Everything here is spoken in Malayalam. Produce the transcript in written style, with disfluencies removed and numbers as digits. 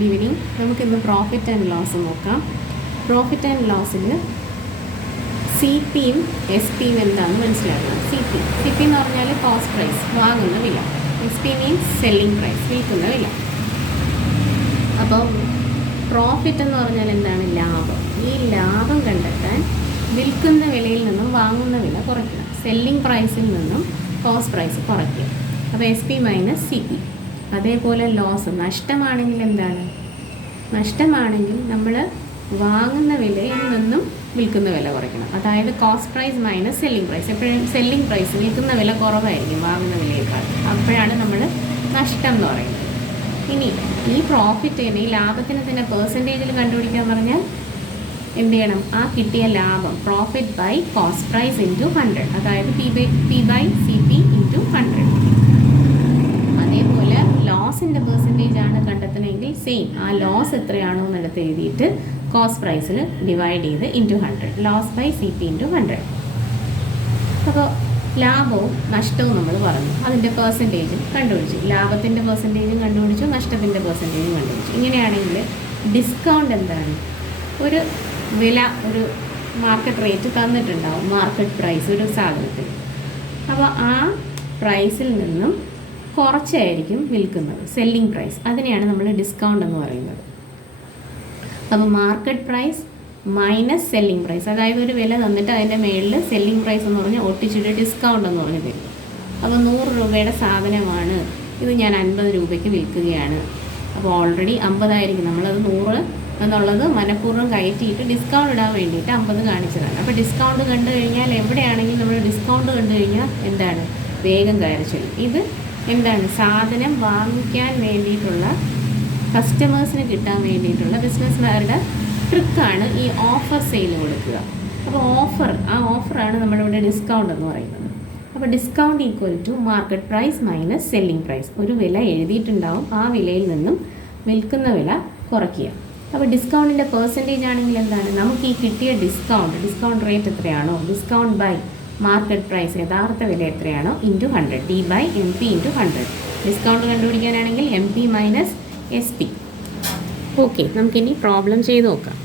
Good evening. നമുക്കിന്ന് പ്രോഫിറ്റ് ആൻഡ് ലോസ് നോക്കാം. പ്രോഫിറ്റ് ആൻഡ് ലോസിൽ സി പിയും എസ് പിയും എന്താണെന്ന് മനസ്സിലാക്കണം. സി പി എന്ന് പറഞ്ഞാൽ കോസ്റ്റ് പ്രൈസ്, വാങ്ങുന്ന വില. S P means selling price, വിൽക്കുന്ന വില. അപ്പോൾ പ്രോഫിറ്റ് എന്ന് പറഞ്ഞാൽ എന്താണ്? ലാഭം. ഈ ലാഭം കണ്ടെത്താൻ വിൽക്കുന്ന വിലയിൽ നിന്നും വാങ്ങുന്ന വില കുറയ്ക്കണം. സെല്ലിംഗ് പ്രൈസിൽ നിന്നും കോസ്റ്റ് പ്രൈസ് കുറയ്ക്കുക. അപ്പോൾ S P minus C P. അതേപോലെ ലോസ്, നഷ്ടമാണെങ്കിൽ എന്താണ്? നഷ്ടമാണെങ്കിൽ നമ്മൾ വാങ്ങുന്ന വിലയിൽ നിന്നും വിൽക്കുന്ന വില കുറയ്ക്കണം. അതായത് cost price minus selling price. എപ്പോഴും സെല്ലിംഗ് പ്രൈസ്, വിൽക്കുന്ന വില കുറവായിരിക്കും വാങ്ങുന്ന വിലയേക്കാൾ. അപ്പോഴാണ് നമ്മൾ നഷ്ടം എന്ന് പറയുന്നത്. ഇനി ഈ പ്രോഫിറ്റിന്, ഈ ലാഭത്തിന് തന്നെ പെർസെൻറ്റേജിൽ കണ്ടുപിടിക്കാൻ പറഞ്ഞാൽ എന്ത് ചെയ്യണം? ആ കിട്ടിയ ലാഭം profit by cost price into 100, അതായത് P by C P into 100. അതേപോലെ ലോസിൻ്റെ പെർസെൻറ്റേജ് ആണ് കണ്ടെത്തണമെങ്കിൽ സെയിം, ആ ലോസ് എത്രയാണോ എന്നെടുത്ത് എഴുതിയിട്ട് കോസ്റ്റ് പ്രൈസിൽ ഡിവൈഡ് ചെയ്ത് into 100, loss by C P into 100. അപ്പോൾ ലാഭവും നഷ്ടവും നമ്മൾ പറഞ്ഞു, അതിൻ്റെ പെർസെൻറ്റേജും കണ്ടുപിടിച്ചു. ലാഭത്തിൻ്റെ പെർസെൻറ്റേജും കണ്ടുപിടിച്ചു, നഷ്ടത്തിൻ്റെ പെർസെൻറ്റേജും കണ്ടുപിടിച്ചു. ഇങ്ങനെയാണെങ്കിൽ ഡിസ്കൗണ്ട് എന്താണ്? ഒരു വില, ഒരു മാർക്കറ്റ് റേറ്റ് തന്നിട്ടുണ്ടാവും, മാർക്കറ്റ് പ്രൈസ് ഒരു സാധനത്തിന്. അപ്പോൾ ആ പ്രൈസിൽ നിന്നും കുറച്ചായിരിക്കും വിൽക്കുന്നത്, സെല്ലിംഗ് പ്രൈസ്. അതിനെയാണ് നമ്മൾ ഡിസ്കൗണ്ട് എന്ന് പറയുന്നത്. അപ്പോൾ market price minus selling price, അതായത് ഒരു വില തന്നിട്ട് അതിൻ്റെ മേളിൽ സെല്ലിംഗ് പ്രൈസ് എന്ന് പറഞ്ഞാൽ ഒട്ടിച്ചിട്ട് ഡിസ്കൗണ്ട് എന്ന് പറഞ്ഞ് തരും. അപ്പോൾ 100 രൂപയുടെ സാധനമാണ്, ഇത് ഞാൻ 50 രൂപയ്ക്ക് വിൽക്കുകയാണ്. അപ്പോൾ ഓൾറെഡി 50 ആയിരിക്കും, നമ്മളത് 100 എന്നുള്ളത് മനഃപൂർവ്വം കയറ്റിയിട്ട് ഡിസ്കൗണ്ട് ഇടാൻ വേണ്ടിയിട്ട് 50 കാണിച്ചതാണ്. അപ്പോൾ ഡിസ്കൗണ്ട് കണ്ടു കഴിഞ്ഞാൽ, എവിടെയാണെങ്കിലും നമ്മൾ ഡിസ്കൗണ്ട് കണ്ടു കഴിഞ്ഞാൽ എന്താണ്? വേഗം കയറി ചെല്ലും. ഇത് എന്താണ്? സാധനം വാങ്ങിക്കാൻ വേണ്ടിയിട്ടുള്ള, കസ്റ്റമേഴ്സിന് കിട്ടാൻ വേണ്ടിയിട്ടുള്ള ബിസിനസ്സുകാരുടെ ട്രിക്കാണ് ഈ ഓഫർ സെയിൽ കൊടുക്കുക. അപ്പോൾ ആ ഓഫറാണ് നമ്മളിവിടെ ഡിസ്കൗണ്ട് എന്ന് പറയുന്നത്. അപ്പോൾ discount equal to market price minus selling price. ഒരു വില എഴുതിയിട്ടുണ്ടാവും, ആ വിലയിൽ നിന്നും വിൽക്കുന്ന വില കുറയ്ക്കുക. അപ്പോൾ ഡിസ്കൗണ്ടിൻ്റെ പെർസെൻറ്റേജ് ആണെങ്കിൽ എന്താണ്? നമുക്ക് ഈ കിട്ടിയ ഡിസ്കൗണ്ട് റേറ്റ് എത്രയാണോ, ഡിസ്കൗണ്ട് ബൈ മാർക്കറ്റ് പ്രൈസ്, യഥാർത്ഥ വില എത്രയാണോ, into 100, D by M P into 100. Discount കണ്ടുപിടിക്കാനാണെങ്കിൽ M P minus S P. Okay, നമുക്കിനി പ്രോബ്ലം ചെയ്ത് നോക്കാം.